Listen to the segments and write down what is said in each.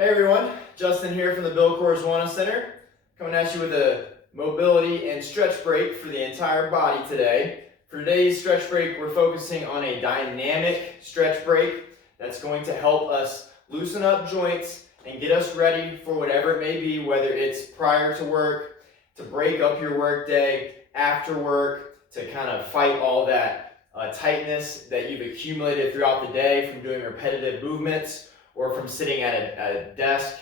Hey everyone, Justin here from the Bill Corzwana Center, coming at you with a mobility and stretch break for the entire body today. For today's stretch break, we're focusing on a dynamic stretch break that's going to help us loosen up joints and get us ready for whatever it may be, whether it's prior to work, to break up your work day, after work, to kind of fight all that tightness that you've accumulated throughout the day from doing repetitive movements, or from sitting at a desk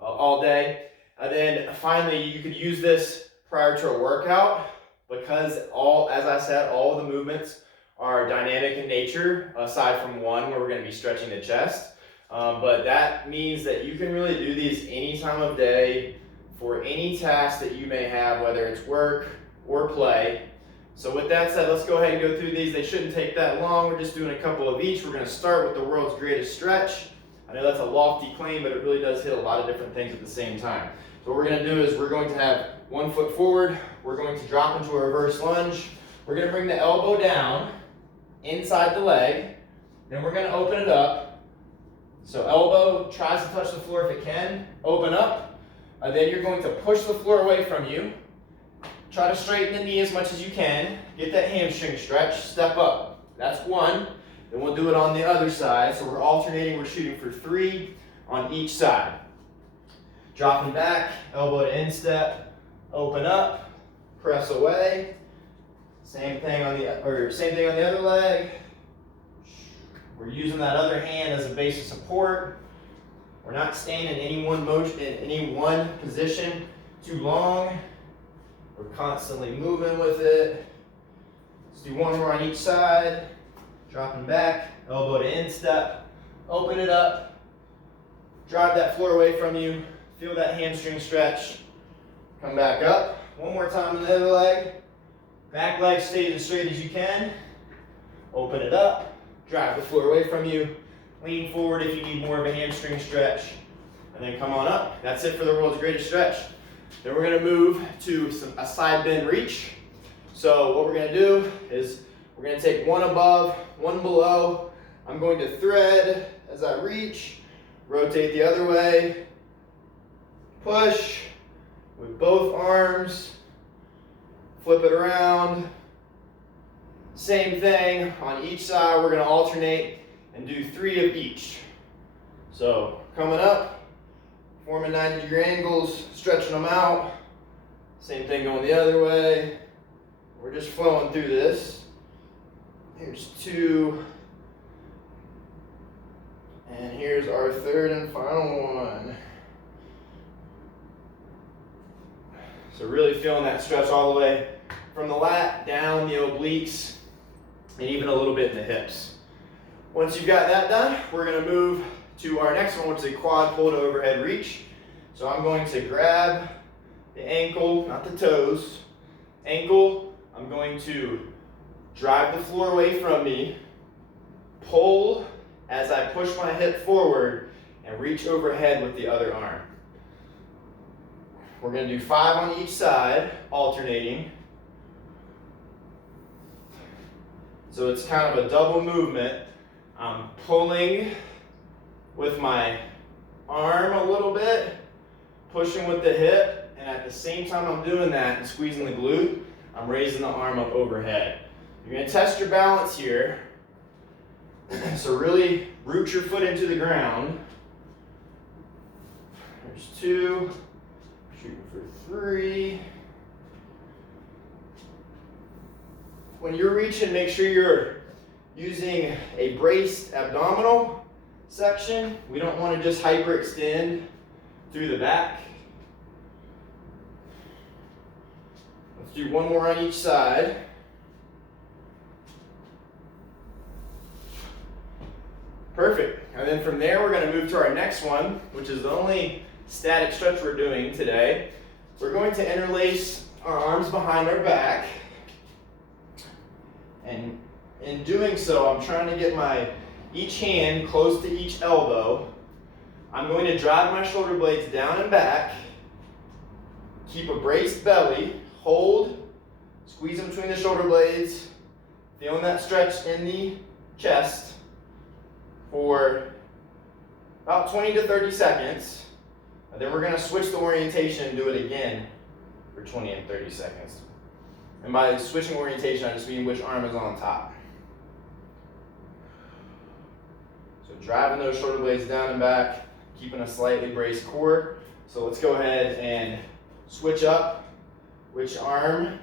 all day. And then finally, you could use this prior to a workout because as I said, all the movements are dynamic in nature, aside from one where we're going to be stretching the chest. But that means that you can really do these any time of day for any task that you may have, whether it's work or play. So with that said, let's go ahead and go through these. They shouldn't take that long. We're just doing a couple of each. We're going to start with the world's greatest stretch. I know that's a lofty claim, but it really does hit a lot of different things at the same time. So what we're going to do is we're going to have one foot forward. We're going to drop into a reverse lunge. We're going to bring the elbow down inside the leg. Then we're going to open it up. So elbow tries to touch the floor if it can. Open up. Then you're going to push the floor away from you. Try to straighten the knee as much as you can. Get that hamstring stretch. Step up. That's one. Then we'll do it on the other side. So we're alternating. We're shooting for 3 on each side. Dropping back, elbow to instep, open up, press away. Same thing on the other leg. We're using that other hand as a base of support. We're not staying in any one motion, in any one position too long. We're constantly moving with it. Let's do one more on each side. Dropping back, elbow to instep, open it up, drive that floor away from you, feel that hamstring stretch, come back up. One more time on the other leg, back leg stays as straight as you can, open it up, drive the floor away from you, lean forward if you need more of a hamstring stretch, and then come on up. That's it for the world's greatest stretch. Then we're going to move to a side bend reach. So what we're going to do is we're going to take one above, one below. I'm going to thread as I reach, rotate the other way, push with both arms, flip it around. Same thing on each side. We're going to alternate and do 3 of each. So coming up, forming 90-degree angles, stretching them out. Same thing going the other way. We're just flowing through this. Here's 2. And here's our 3rd and final one. So really feeling that stretch all the way from the lat down the obliques and even a little bit in the hips. Once you've got that done, we're going to move to our next one, which is a quad pull to overhead reach. So I'm going to grab the ankle, not the toes, ankle. I'm going to drive the floor away from me, pull as I push my hip forward, and reach overhead with the other arm. We're going to do 5 on each side, alternating. So it's kind of a double movement. I'm pulling with my arm a little bit, pushing with the hip, and at the same time I'm doing that and squeezing the glute, I'm raising the arm up overhead. You're going to test your balance here. So really root your foot into the ground. There's 2, shooting for 3. When you're reaching, make sure you're using a braced abdominal section. We don't want to just hyperextend through the back. Let's do one more on each side. Perfect. And then from there, we're going to move to our next one, which is the only static stretch we're doing today. We're going to interlace our arms behind our back. And in doing so, I'm trying to get each hand close to each elbow. I'm going to drive my shoulder blades down and back. Keep a braced belly. Hold. Squeeze in between the shoulder blades. Feeling that stretch in the chest for about 20 to 30 seconds. And then we're gonna switch the orientation and do it again for 20 and 30 seconds. And by switching orientation, I just mean which arm is on top. So driving those shoulder blades down and back, keeping a slightly braced core. So let's go ahead and switch up which arm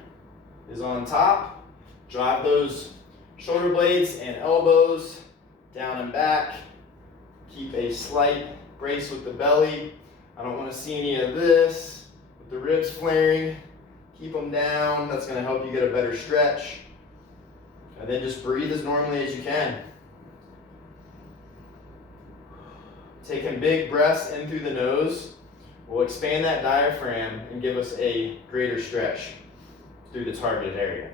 is on top. Drive those shoulder blades and elbows down and back. Keep a slight brace with the belly. I don't want to see any of this with the ribs flaring. Keep them down. That's going to help you get a better stretch. And then just breathe as normally as you can. Taking big breaths in through the nose will expand that diaphragm and give us a greater stretch through the targeted area.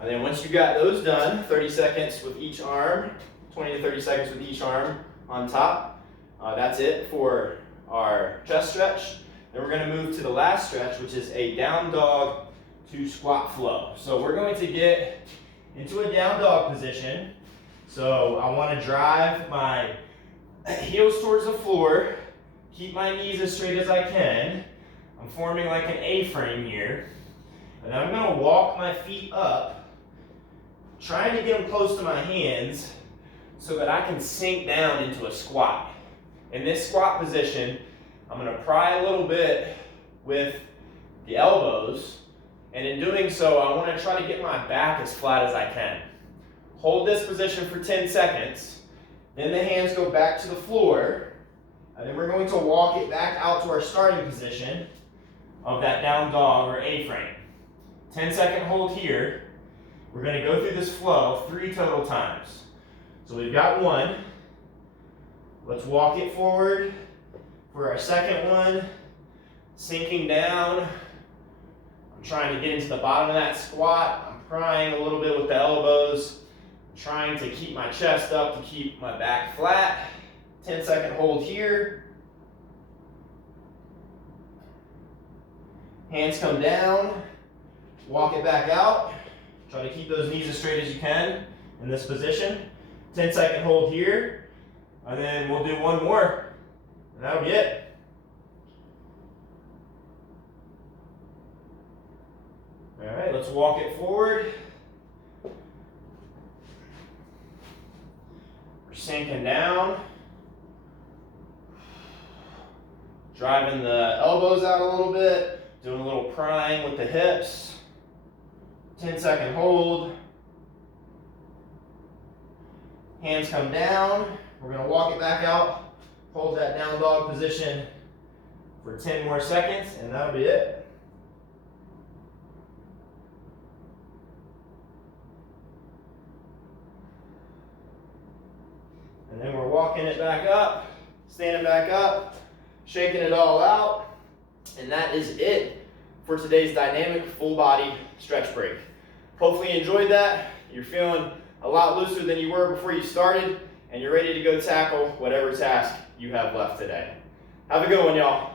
And then once you got those done, 30 seconds with each arm, 20 to 30 seconds with each arm on top. That's it for our chest stretch. Then we're going to move to the last stretch, which is a down dog to squat flow. So we're going to get into a down dog position. So I want to drive my heels towards the floor, keep my knees as straight as I can. I'm forming like an A-frame here. And then I'm going to walk my feet up, trying to get them close to my hands so that I can sink down into a squat. In this squat position, I'm going to pry a little bit with the elbows, and in doing so, I want to try to get my back as flat as I can. Hold this position for 10 seconds, then the hands go back to the floor, and then we're going to walk it back out to our starting position of that down dog or A-frame. 10-second hold here. We're going to go through this flow 3 total times. So we've got 1. Let's walk it forward for our second one. Sinking down. I'm trying to get into the bottom of that squat. I'm prying a little bit with the elbows. I'm trying to keep my chest up to keep my back flat. 10-second hold here. Hands come down. Walk it back out. Try to keep those knees as straight as you can in this position. 10-second hold here. And then we'll do one more. And that'll be it. All right, let's walk it forward. We're sinking down. Driving the elbows out a little bit. Doing a little prying with the hips. 10-second hold. Hands come down. We're going to walk it back out. Hold that down dog position for 10 more seconds, and that'll be it. And then we're walking it back up, standing back up, shaking it all out. And that is it for today's dynamic full body stretch break. Hopefully you enjoyed that. You're feeling a lot looser than you were before you started, and you're ready to go tackle whatever task you have left today. Have a good one, y'all.